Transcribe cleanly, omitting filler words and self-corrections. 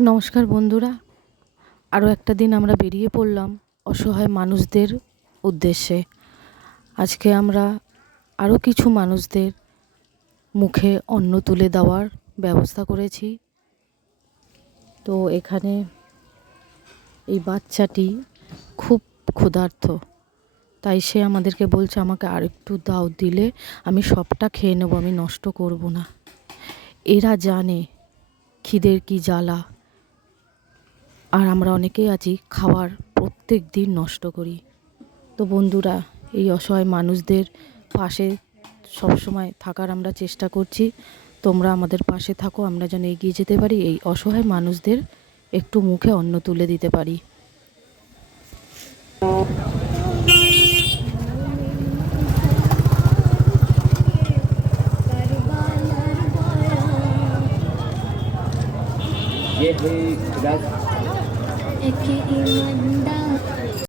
নমস্কার বন্ধুরা, আরও একটা দিন আমরা বেরিয়ে পড়লাম অসহায় মানুষদের উদ্দেশ্যে। আজকে আমরা আরও কিছু মানুষদের মুখে অন্ন তুলে দেওয়ার ব্যবস্থা করেছি। তো এখানে এই বাচ্চাটি খুব ক্ষুধার্ত, তাই সে আমাদেরকে বলছে আমাকে আরেকটু দাও, দিলে আমি সবটা খেয়ে নেবো, আমি নষ্ট করব না। এরা জানে খিদের কি জ্বালা, আর আমরা অনেকেই আছি খাবার প্রত্যেক দিন নষ্ট করি। তো বন্ধুরা, এই অসহায় মানুষদের পাশে সবসময় থাকার আমরা চেষ্টা করছি। তোমরা আমাদের পাশে থাকো, আমরা যেন এগিয়ে যেতে পারি, এই অসহায় মানুষদের একটু মুখে অন্ন তুলে দিতে পারি। ये है